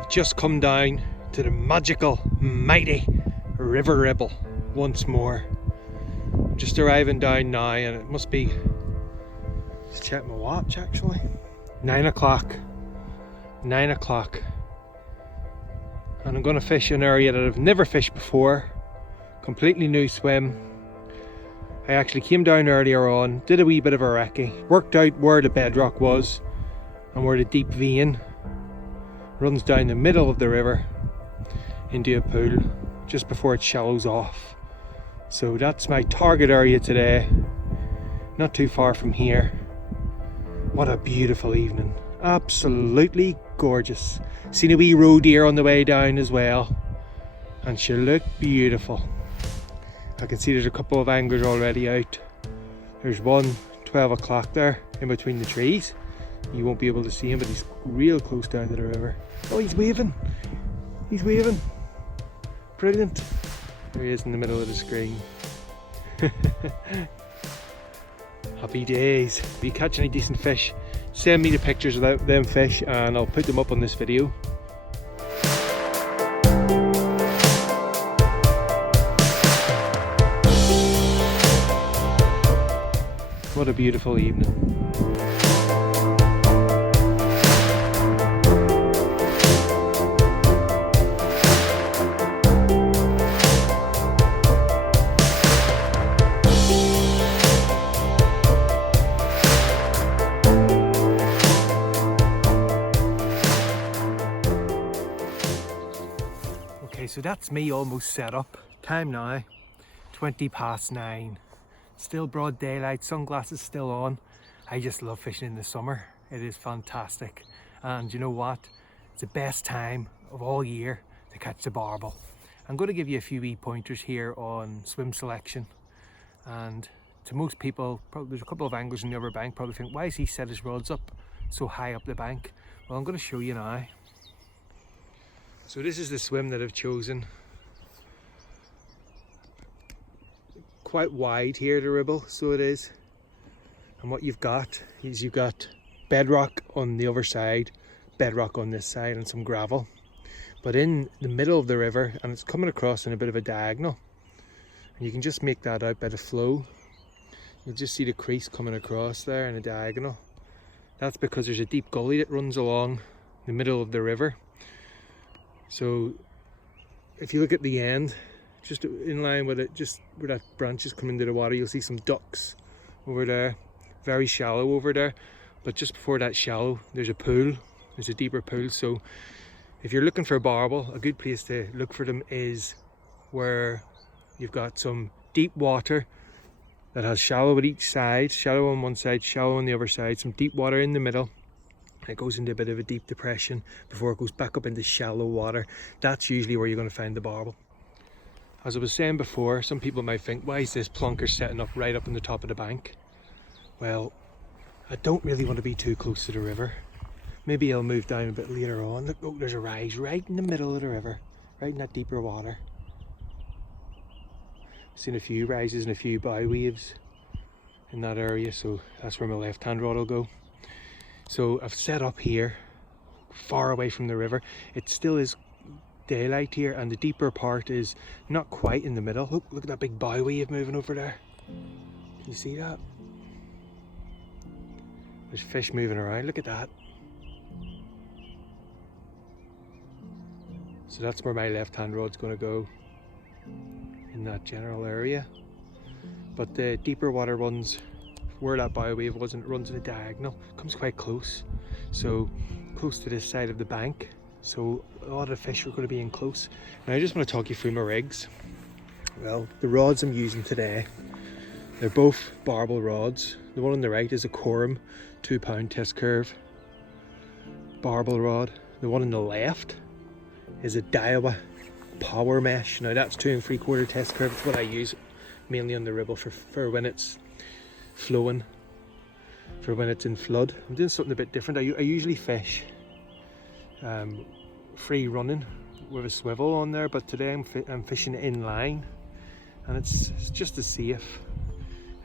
I've just come down to the magical, mighty River Ribble once more. I'm just arriving down now and it must be, let's check my watch actually, 9 o'clock. 9 o'clock. And I'm going to fish an area that I've never fished before. Completely new swim. I actually came down earlier on, did a wee bit of a recce, worked out where the bedrock was and where the deep vein runs down the middle of the river into a pool just before it shallows off. So that's my target area today, not too far from here. What a beautiful evening, absolutely gorgeous. Seen a wee roe deer on the way down as well, and she looked beautiful. I can see there's a couple of anglers already out. There's one 12 o'clock there in between the trees. You won't be able to see him, but he's real close down to the river. Oh, he's waving. He's waving. Brilliant. There he is in the middle of the screen. Happy days. If you catch any decent fish, send me the pictures of them fish and I'll put them up on this video. What a beautiful evening. Okay, so that's me almost set up. Time now, 9:20. Still broad daylight, sunglasses still on. I just love fishing in the summer. It is fantastic. And you know what? It's the best time of all year to catch the barbel. I'm going to give you a few wee pointers here on swim selection. And to most people, probably there's a couple of anglers in the other bank probably think, why has he set his rods up so high up the bank? Well, I'm going to show you now. So this is the swim that I've chosen. Quite wide here, the Ribble, so it is. And what you've got is you've got bedrock on the other side, bedrock on this side, and some gravel. But in the middle of the river, and it's coming across in a bit of a diagonal, and you can just make that out by the flow. You'll just see the crease coming across there in a diagonal. That's because there's a deep gully that runs along the middle of the river. So if you look at the end, just in line with it, just where that branch is coming into the water, you'll see some ducks over there, very shallow over there. But just before that shallow, there's a pool, there's a deeper pool. So if you're looking for a barbel, a good place to look for them is where you've got some deep water that has shallow at each side, shallow on one side, shallow on the other side, some deep water in the middle. It goes into a bit of a deep depression before it goes back up into shallow water. That's usually where you're going to find the barbel. As I was saying before, some people might think, why is this plonker setting up right up on the top of the bank? Well, I don't really want to be too close to the river. Maybe I'll move down a bit later on. Look, oh, there's a rise right in the middle of the river, right in that deeper water. I've seen a few rises and a few bow waves in that area, so that's where my left hand rod will go. So I've set up here, far away from the river. It still is daylight here, and the deeper part is not quite in the middle. Look at that big bow wave moving over there. Can you see that? There's fish moving around, look at that. So that's where my left hand rod's going to go, in that general area. But the deeper water runs where that bow wave was, and it runs in a diagonal, comes quite close. So close to this side of the bank. So a lot of fish are going to be in close. Now I just want to talk you through my rigs. Well, the rods I'm using today, they're both barbel rods. The one on the right is a Corum 2-pound test curve barbel rod. The one on the left is a Daiwa power mesh. Now that's 2 3/4 test curve. It's what I use mainly on the Ribble for when it's flowing, for when it's in flood. I'm doing something a bit different. I usually fish free running with a swivel on there, but today I'm fishing in line, and it's just as safe.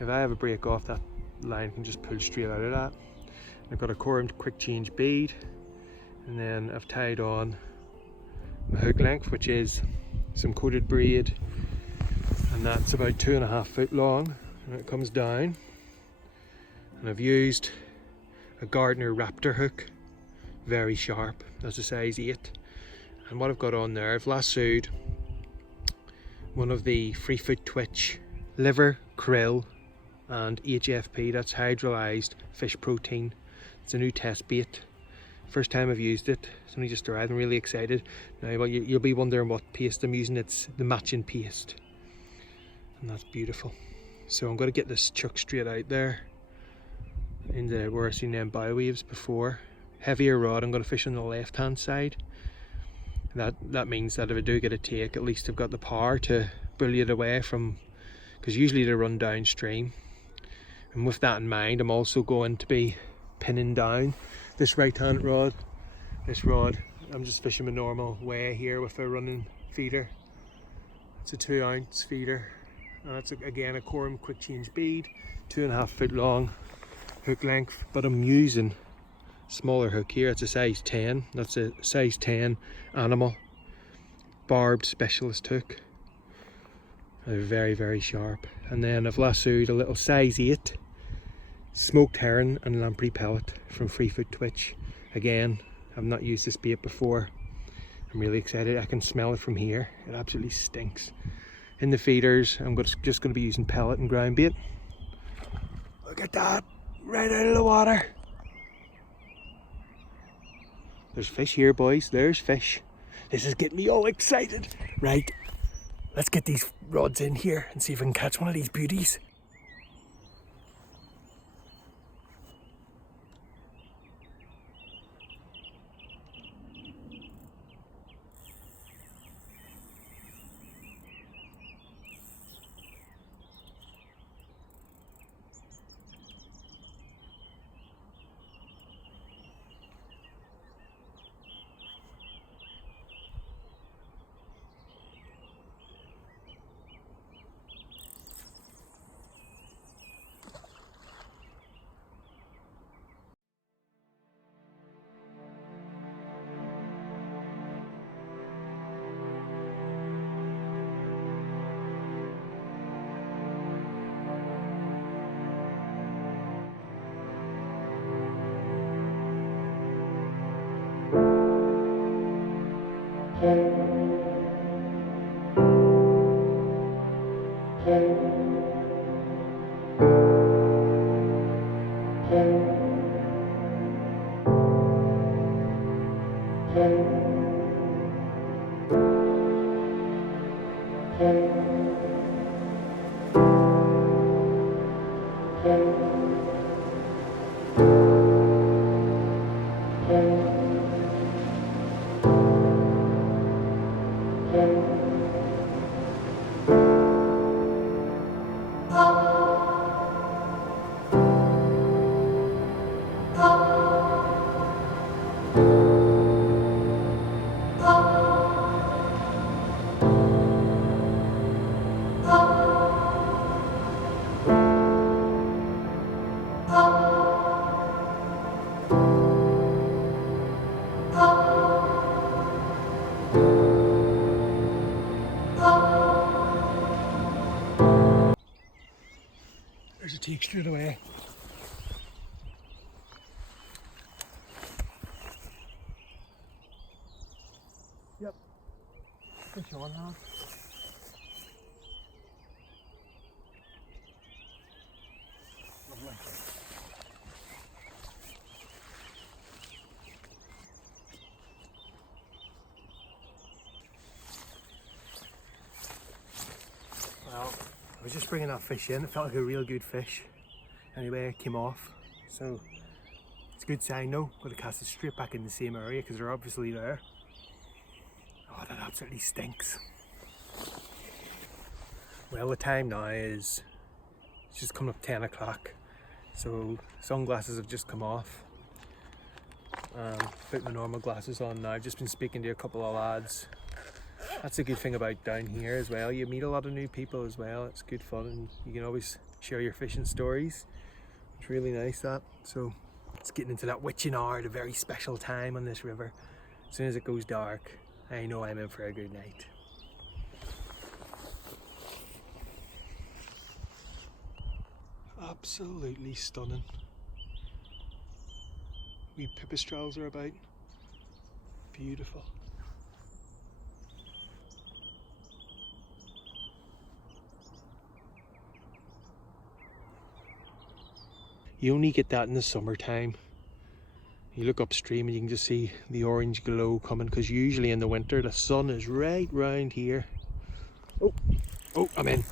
If I have a break off, that line can just pull straight out of that. I've got a Corum quick change bead, and then I've tied on my hook length, which is some coated braid, and that's about 2.5 foot long, and it comes down. And I've used a Gardner Raptor hook, very sharp, that's a size 8. And what I've got on there, I've lassoed one of the 3-foot twitch liver, krill and HFP, that's hydrolyzed fish protein. It's a new test bait. First time I've used it, it's only just arrived. I'm really excited. Now you'll be wondering what paste I'm using. It's the matching paste, and that's beautiful. So I'm going to get this chuck straight out there into where I've seen them bow waves before. Heavier rod, I'm going to fish on the left hand side. That means that if I do get a take, at least I've got the power to bully it away from, because usually they run downstream. And with that in mind, I'm also going to be pinning down this right hand rod. This rod, I'm just fishing a normal way here with a running feeder. It's a 2 ounce feeder, and it's again a Corum quick change bead, 2.5 foot long hook length, but I'm using smaller hook here. It's a size 10. That's a size 10 animal barbed specialist hook. They're very, very sharp. And then I've lassoed a little size 8 smoked heron and lamprey pellet from 3-foot twitch. Again, I've not used this bait before. I'm really excited. I can smell it from here. It absolutely stinks. In the feeders, I'm just going to be using pellet and ground bait. Look at that, right out of the water. There's fish here, boys. There's fish. This is getting me all excited. Right, let's get these rods in here and see if I can catch one of these beauties. There's a take straight away. Yep, fish on now. Lovely. Well, I was just bringing that fish in. It felt like a real good fish. Anyway, it came off. So it's a good sign though. Got to cast it straight back in the same area because they're obviously there. Oh, that absolutely stinks. Well, the time now is, it's just coming up 10 o'clock. So sunglasses have just come off. Put my normal glasses on now. I've just been speaking to a couple of lads. That's a good thing about down here as well. You meet a lot of new people as well. It's good fun, and you can always share your fishing stories. It's really nice that. So it's getting into that witching hour, the very special time on this river. As soon as it goes dark, I know I'm in for a good night. Absolutely stunning. Wee pipistrelles are about. Beautiful. You only get that in the summertime. You look upstream and you can just see the orange glow coming, because usually in the winter the sun is right round here. Oh, I'm in.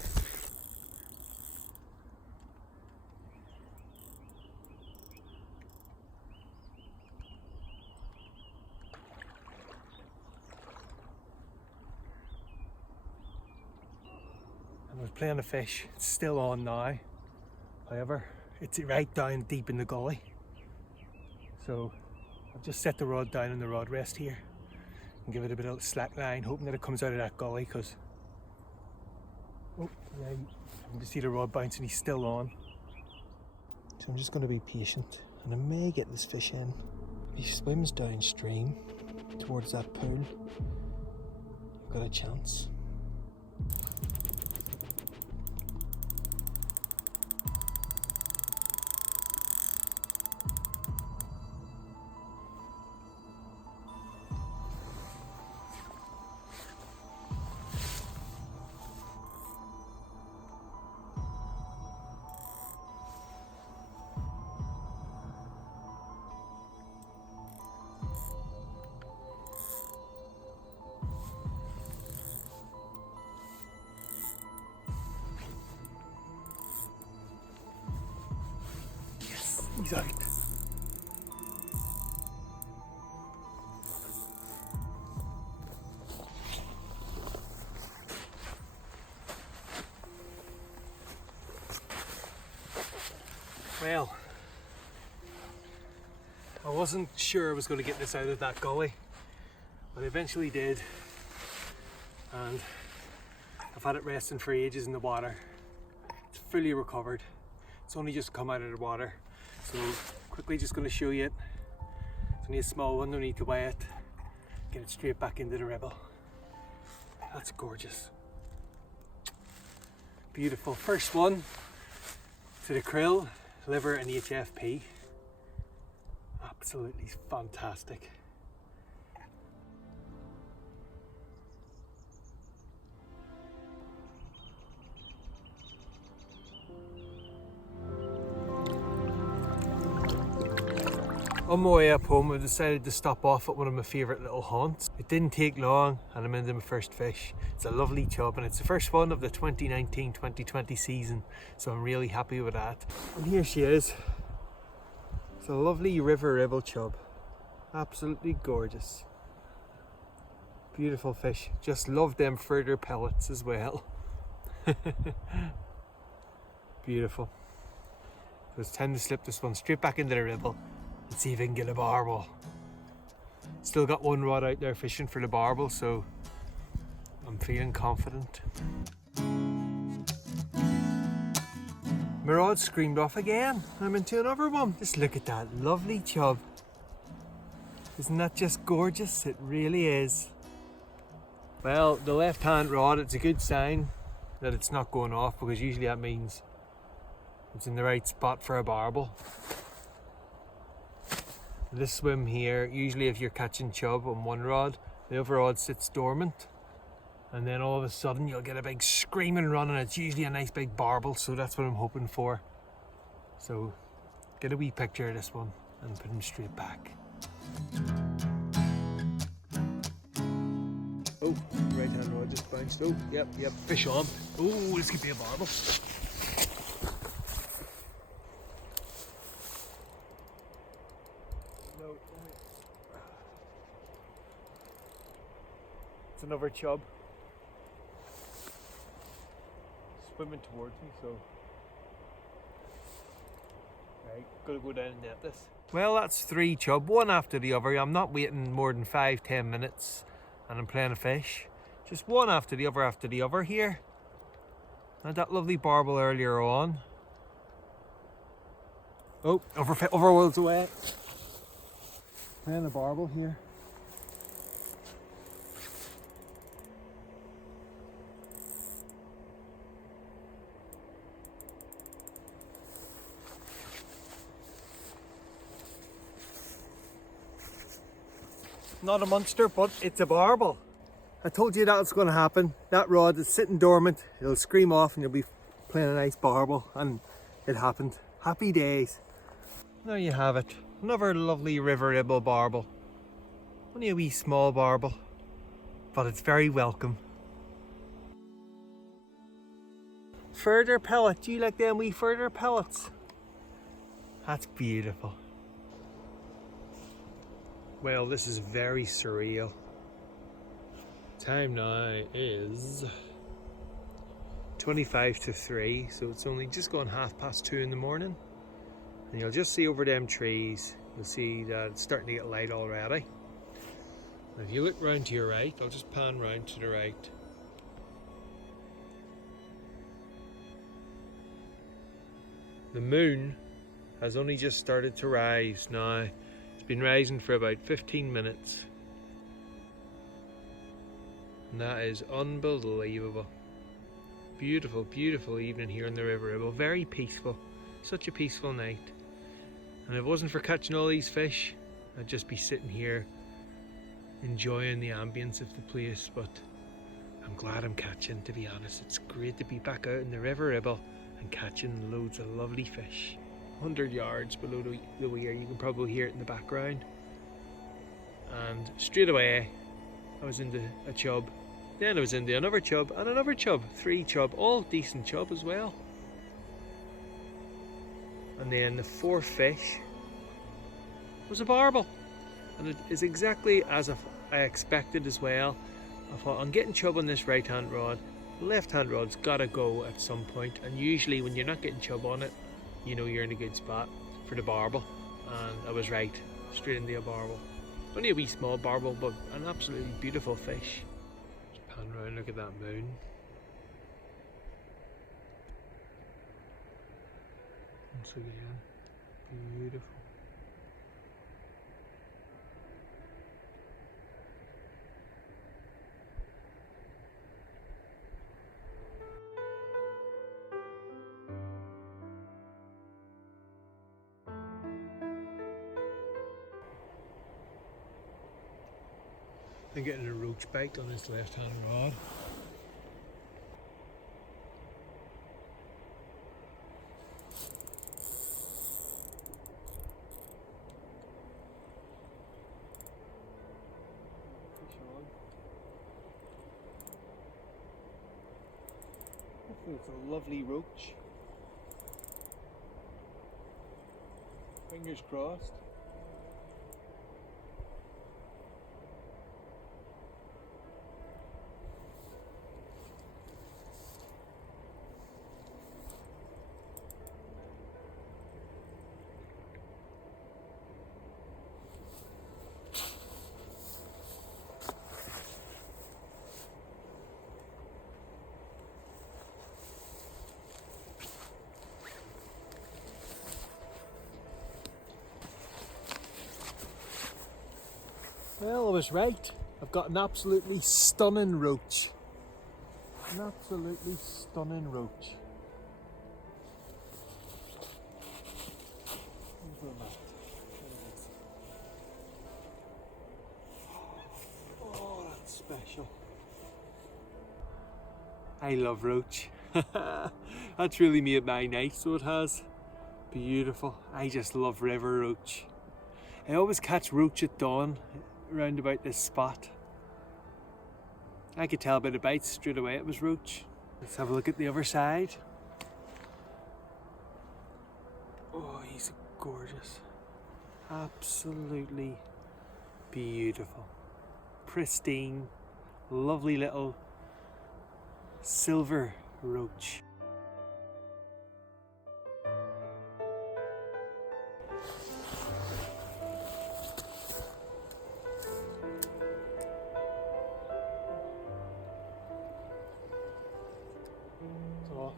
I was playing a fish. It's still on now. However, it's right down deep in the gully. So I've just set the rod down on the rod rest here and give it a bit of slack line, hoping that it comes out of that gully, because yeah, you can see the rod bouncing, he's still on. So I'm just going to be patient and I may get this fish in. If he swims downstream towards that pool, I've got a chance. He's out. Well, I wasn't sure I was going to get this out of that gully, but I eventually did, and I've had it resting for ages in the water. It's fully recovered. It's only just come out of the water. So quickly just going to show you it. It's only a small one, no need to weigh it. Get it straight back into the Ribble. That's gorgeous. Beautiful. First one to the krill, liver and HFP. Absolutely fantastic. On my way up home, I decided to stop off at one of my favourite little haunts. It didn't take long and I'm into my first fish. It's a lovely chub and it's the first one of the 2019-2020 season, so I'm really happy with that. And here she is. It's a lovely river Ribble chub. Absolutely gorgeous. Beautiful fish. Just love them further pellets as well. Beautiful. So it's time to slip this one straight back into the Ribble. Let's see if I can get a barbel. Still got one rod out there fishing for the barbel, so I'm feeling confident. My rod screamed off again. I'm into another one. Just look at that lovely chub. Isn't that just gorgeous? It really is. Well, the left-hand rod, it's a good sign that it's not going off, because usually that means it's in the right spot for a barbel. This swim here, usually if you're catching chub on one rod, the other rod sits dormant, and then all of a sudden you'll get a big screaming run, and it's usually a nice big barbel, so that's what I'm hoping for. So get a wee picture of this one and put him straight back. Oh, right hand rod just bounced. Oh, yep, fish on. Oh, this could be a barbel. It's another chub swimming towards me, so right, gotta go down and net this. Well, that's 3 chub, one after the other. I'm not waiting more than 5-10 minutes and I'm playing a fish. Just one after the other here. Had that lovely barbel earlier on. Oh, overwhelmed away. Playing a barbel here. Not a monster, but it's a barbel. I told you that's going to happen. That rod is sitting dormant. It'll scream off and you'll be playing a nice barbel, and it happened. Happy days. There you have it. Another lovely river ribble barbel. Only a wee small barbel, but it's very welcome. Further pellet. Do you like them wee further pellets? That's beautiful. Well, this is very surreal. Time now is 25 to 3, so it's only just gone 2:30 in the morning. And you'll just see over them trees, you'll see that it's starting to get light already. And if you look round to your right, I'll just pan round to the right. The moon has only just started to rise now. It's been rising for about 15 minutes. And that is unbelievable. Beautiful, beautiful evening here in the River Ribble. Very peaceful. Such a peaceful night. And if it wasn't for catching all these fish, I'd just be sitting here enjoying the ambience of the place. But I'm glad I'm catching, to be honest. It's great to be back out in the River Ribble and catching loads of lovely fish. 100 yards below the weir, you can probably hear it in the background. And straight away, I was into a chub. Then I was into another chub and another chub. 3 chub, all decent chub as well. And then the 4th fish was a barbel. And it is exactly as I expected as well. I thought, I'm getting chub on this right hand rod. The left hand rod's gotta go at some point. And usually when you're not getting chub on it, you know you're in a good spot for the barbel. And I was right, straight into a barbel. Only a wee small barbel, but an absolutely beautiful fish. Just pan around, look at that moon. Once again, beautiful. I'm getting a roach bite on this left hand rod. Fish on. Hopefully it's a lovely roach. Fingers crossed. Well, I was right. I've got an absolutely stunning roach. An absolutely stunning roach. Oh, that's special. I love roach. That's really made my night, so it has. Beautiful. I just love river roach. I always catch roach at dawn around about this spot. I could tell by the bites straight away it was roach. Let's have a look at the other side. Oh, he's gorgeous. Absolutely beautiful. Pristine, lovely little silver roach. Off.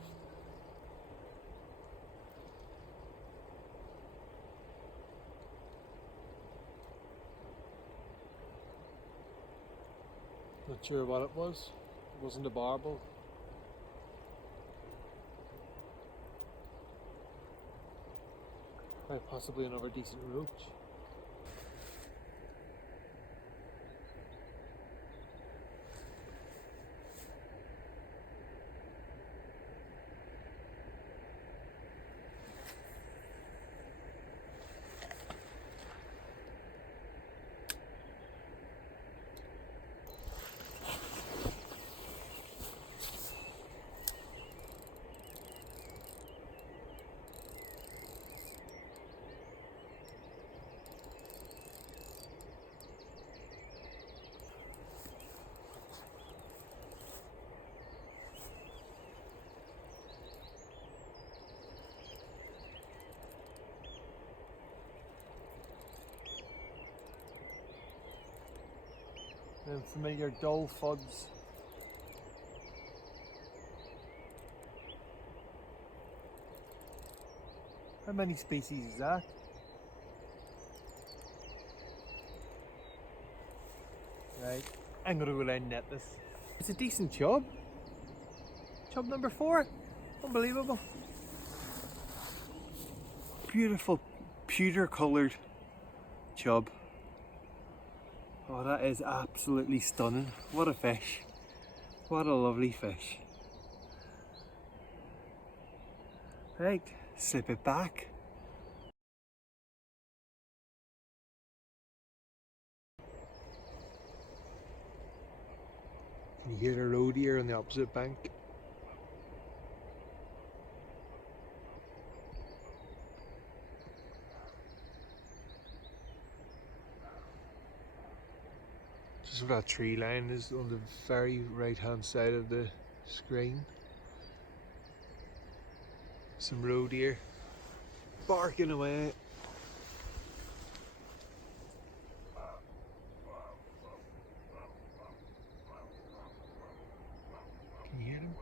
Not sure what it was. It wasn't a barbel. Possibly another decent roach. The familiar dull thuds. How many species is that? Right, I'm gonna go down and net this. It's a decent chub. Chub number 4. Unbelievable. Beautiful pewter coloured chub. Oh, that is absolutely stunning. What a fish. What a lovely fish. Right, slip it back. Can you hear the road here on the opposite bank? Just where that tree line is on the very right hand side of the screen. Some road here, barking away. Can you hear them?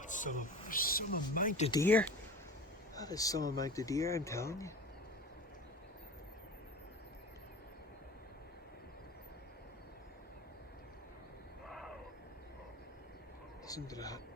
That's some amount of deer. That is some amount of deer, I'm telling you. Listen to that.